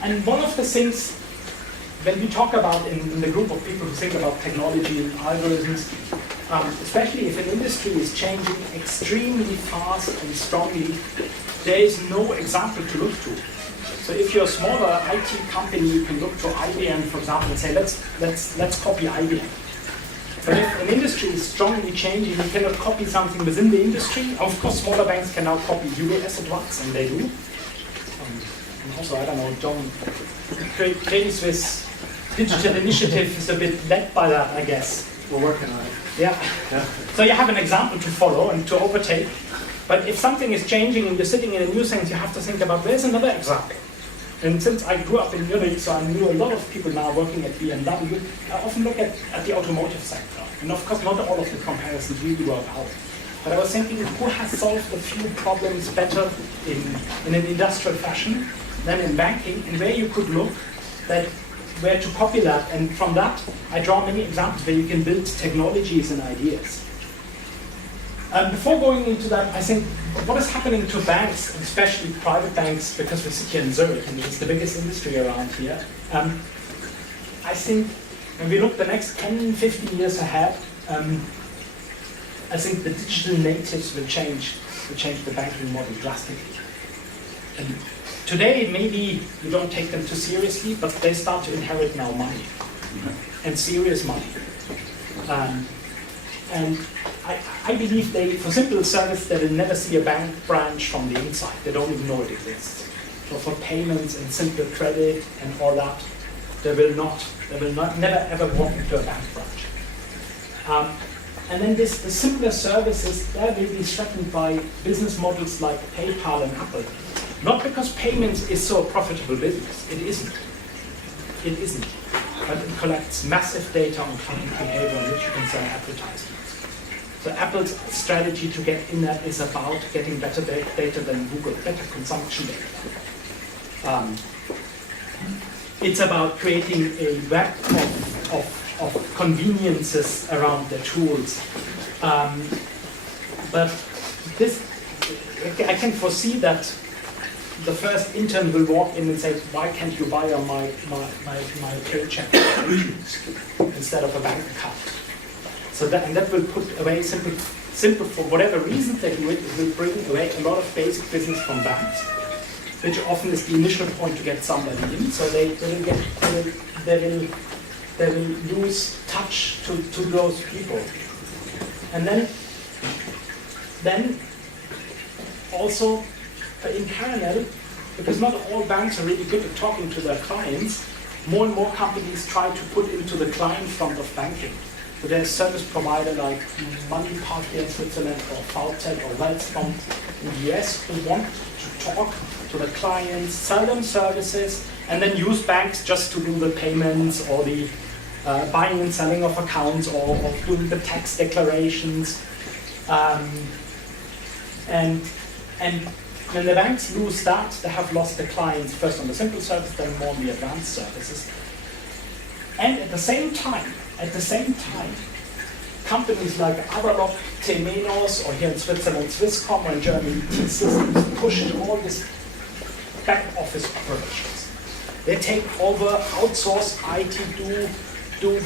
And one of the things, when we talk about in the group of people who think about technology and algorithms, especially if an industry is changing extremely fast and strongly, there is no example to look to. So if you're a smaller IT company, you can look to IBM, for example, and say, let's copy IBM. But if an industry is strongly changing, you cannot copy something within the industry. Of course, smaller banks can now copy US at once, and they do. And also, I don't know, John, Credit Suisse digital initiative is a bit led by that, I guess. We're working on it. Yeah. So you have an example to follow and to overtake. But if something is changing and you're sitting in a new sense, you have to think about, where's another example? And since I grew up in Zurich, so I knew a lot of people now working at BMW, I often look at the automotive sector. And of course, not all of the comparisons really work out. But I was thinking, who has solved a few problems better in an industrial fashion than in banking, and where you could look that where to copy that. And from that, I draw many examples where you can build technologies and ideas. Before going into that, I think what is happening to banks, especially private banks, because we sit here in Zurich and it's the biggest industry around here, I think when we look the next 10, 15 years ahead, I think the digital natives will change the banking model drastically. And today, maybe you don't take them too seriously, but they start to inherit now money, and serious money. And I believe for simple service, they will never see a bank branch from the inside. They don't even know it exists. So for payments and simple credit and all that, they will never ever walk into a bank branch. And then the simpler services, they will be threatened by business models like PayPal and Apple. Not because payments is so a profitable business. It isn't. It isn't. But it collects massive data on client behavior on which you can sell advertisements. So Apple's strategy to get in that is about getting better data than Google, better consumption data. It's about creating a web of conveniences around the tools. But this, I can foresee that the first intern will walk in and say, why can't you buy on my paycheck instead of a bank account? So that will put away simple for whatever reasons they do it will bring away a lot of basic business from banks, which often is the initial point to get somebody in. So they will lose touch to those people. And then also in parallel, because not all banks are really good at talking to their clients, more and more companies try to put into the client front of banking. So there's a service provider like MoneyPark here in Switzerland, or finteCH or Herzog in the US, who want to talk to the clients, sell them services, and then use banks just to do the payments or the buying and selling of accounts or doing the tax declarations. And when the banks lose that, they have lost the clients first on the simple service, then more on the advanced services. And at the same time, companies like Avalok, Temenos, or here in Switzerland, Swisscom, or in Germany, T-Systems, push all these back office operations. They take over, outsource IT, do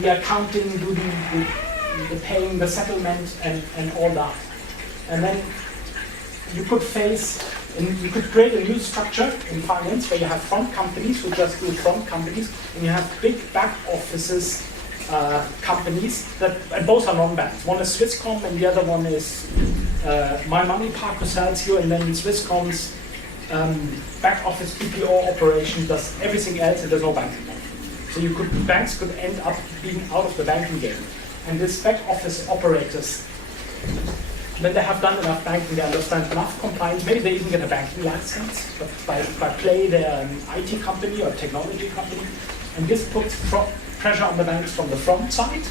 the accounting, do the paying, the settlement, and all that. And then you could create a new structure in finance where you have front companies who just do front companies, and you have big back offices companies and both are non-banks. One is Swisscom and the other one is MyMoneyPark who sells you, and then Swisscom's back office BPO operation does everything else, and there's no banking. So banks could end up being out of the banking game. And these back office operators, when they have done enough banking, they understand enough compliance, maybe they even get a banking license, but by play they're an IT company or technology company. And this puts pressure on the banks from the front side,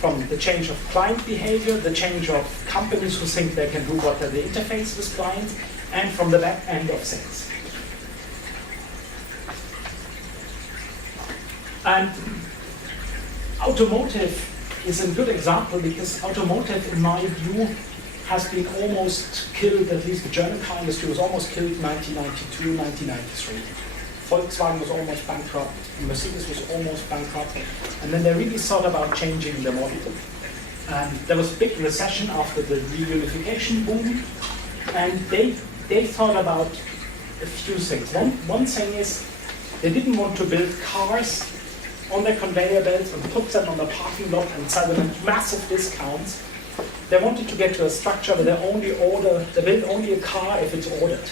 from the change of client behavior, the change of companies who think they can do what they interface with clients, and from the back end of sales. And automotive is a good example, because automotive, in my view, has been almost killed, at least the German car industry was almost killed in 1992, 1993. Volkswagen was almost bankrupt, Mercedes was almost bankrupt, and then they really thought about changing the model. And there was a big recession after the reunification boom, and they thought about a few things. One thing is, they didn't want to build cars on their conveyor belts and put them on the parking lot and sell them at massive discounts. They wanted to get to a structure where they build only a car if it's ordered.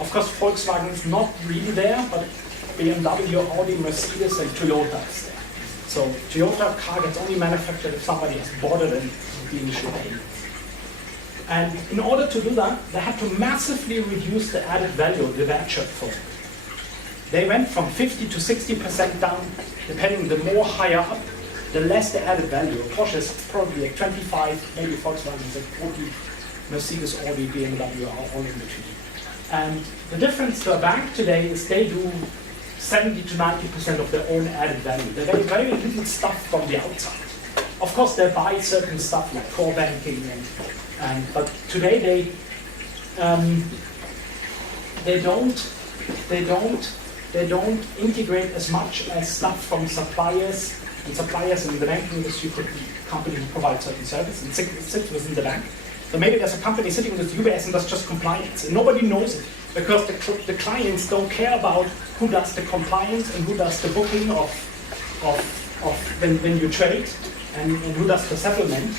Of course, Volkswagen is not really there, but BMW, Audi, Mercedes, and Toyota is there. So Toyota car gets only manufactured if somebody has bought it and the initial payment. And in order to do that, they had to massively reduce the added value, the Wertschöpfung. They went from 50 to 60% down, depending the more higher up, the less the added value. Porsche is probably like 25, maybe Volkswagen is like 40, Mercedes, Audi, BMW are all in between. And the difference to a bank today is they do 70 to 90% of their own added value. They buy very little stuff from the outside. Of course, they buy certain stuff like core banking, but today they don't integrate as much as stuff from suppliers. And suppliers in the banking industry could be companies who provide certain services and sit within the bank. So maybe there's a company sitting with UBS and does just compliance, and nobody knows it because the clients don't care about who does the compliance and who does the booking of when you trade and who does the settlement.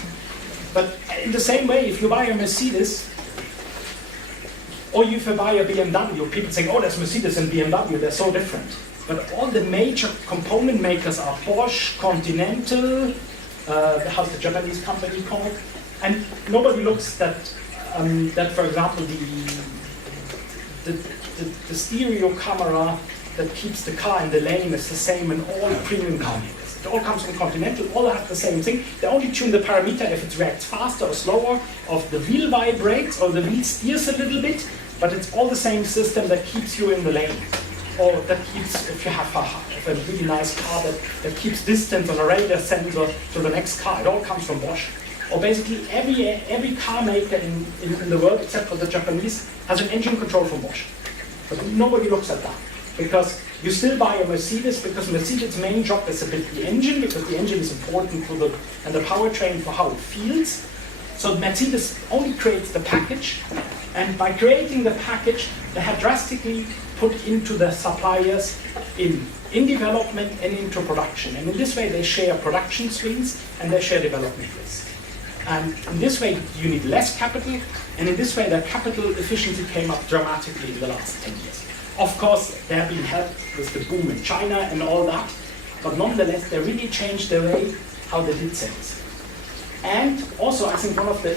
But in the same way, if you buy a Mercedes or if you buy a BMW, people say, oh, there's Mercedes and BMW, they're so different. But all the major component makers are Porsche, Continental, how's the Japanese company called? And nobody looks that, for example, the stereo camera that keeps the car in the lane is the same in all premium car makers. It all comes from Continental, all have the same thing. They only tune the parameter if it reacts faster or slower, or if the wheel vibrates or the wheel steers a little bit, but it's all the same system that keeps you in the lane. Or that keeps, if you have a really nice car that keeps distance on a radar sensor to the next car, it all comes from Bosch. Or basically every car maker in the world, except for the Japanese, has an engine control from Bosch. But nobody looks at that. Because you still buy a Mercedes, because Mercedes' main job is a bit the engine, because the engine is important for and the powertrain for how it feels. So Mercedes only creates the package, and by creating the package, they have drastically put into the suppliers in development and into production. And in this way, they share production swings and they share development risk. And in this way, you need less capital, and in this way, their capital efficiency came up dramatically in the last 10 years. Of course, they have been helped with the boom in China and all that, but nonetheless, they really changed the way how they did things. And also, I think one of the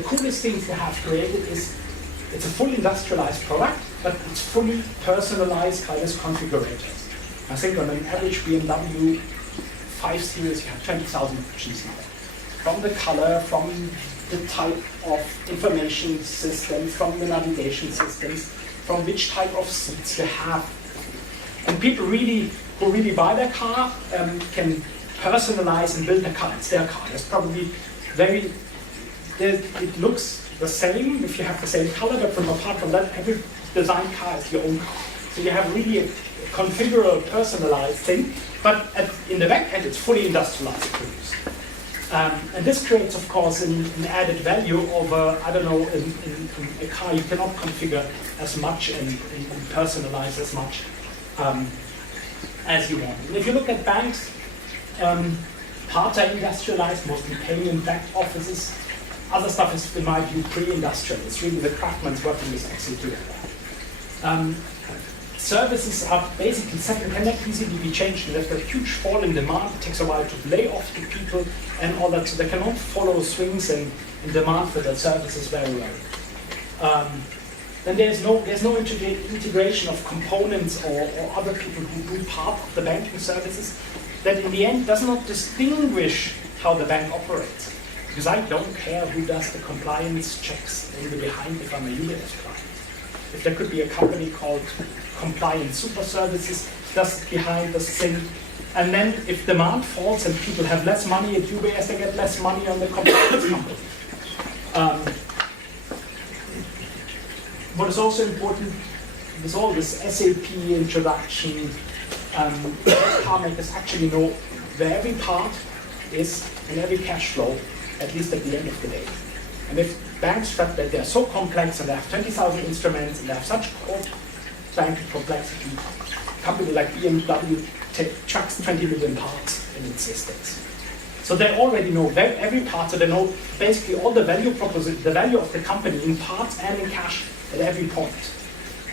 coolest things they have created is it's a fully industrialized product, but it's fully personalized by this configurator. I think on an average BMW 5 Series, you have 20,000 options now. From the color, from the type of information system, from the navigation systems, from which type of seats you have. And people who really buy their car can personalize and build their car. It's their car. It's probably it looks the same if you have the same color, but apart from that, every design car is your own car. So you have really a configurable, personalized thing, but in the back end, it's fully industrialized produced. And this creates, of course, an added value over, I don't know, in a car you cannot configure as much and personalize as much as you want. And if you look at banks, parts are industrialized, mostly payment back offices. Other stuff is, in my view, pre-industrial. It's really the craftsman's working this actually together. Services are basically second, cannot easily be changed. There's a huge fall in demand. It takes a while to lay off the people and all that, so they cannot follow swings in demand for their services very well. Then there's no integration of components or other people who do part of the banking services that in the end does not distinguish how the bank operates. Because I don't care who does the compliance checks in the behind if I'm a UBS client. If there could be a company called Compliance Super Services just behind this thing, and then if demand falls and people have less money at UBS, they get less money on the compliance company. what is also important with all this SAP introduction, car makers actually know where every part is and every cash flow, at least at the end of the day. And if banks felt that they're so complex and they have 20,000 instruments and they have such core banking complexity, a company like BMW chucks 20 million parts in its systems. So they already know every part, so they know basically all the value proposition, the value of the company in parts and in cash at every point.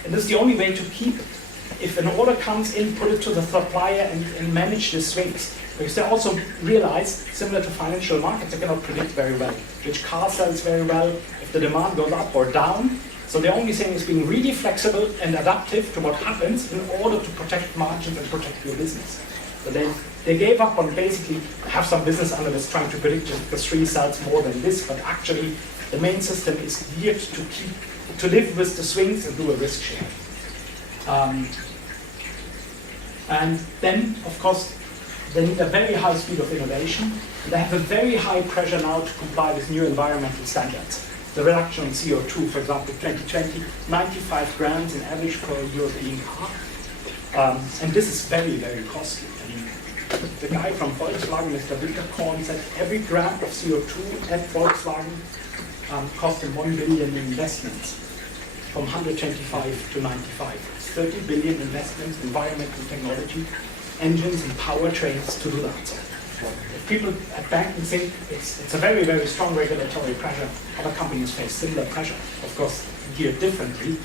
And this is the only way to keep, if an order comes in, put it to the supplier and manage the swings. Because they also realize, similar to financial markets, they cannot predict very well which car sells very well, if the demand goes up or down. So the only thing is being really flexible and adaptive to what happens in order to protect margins and protect your business. So they gave up on basically have some business analysts trying to predict if the 3 sells more than this, but actually the main system is geared to live with the swings and do a risk share. And then, of course, they need a very high speed of innovation. They have a very high pressure now to comply with new environmental standards. The reduction in CO2, for example, 2020, 95 grams in average per European car. And this is very, very costly. I mean, the guy from Volkswagen, Mr. Winterkorn, said every gram of CO2 at Volkswagen cost him 1 billion in investments from 125 to 95. 30 billion investments in environmental technology, engines and powertrains to do that. So if people at banking think it's a very, very strong regulatory pressure, other companies face similar pressure, of course, geared differently.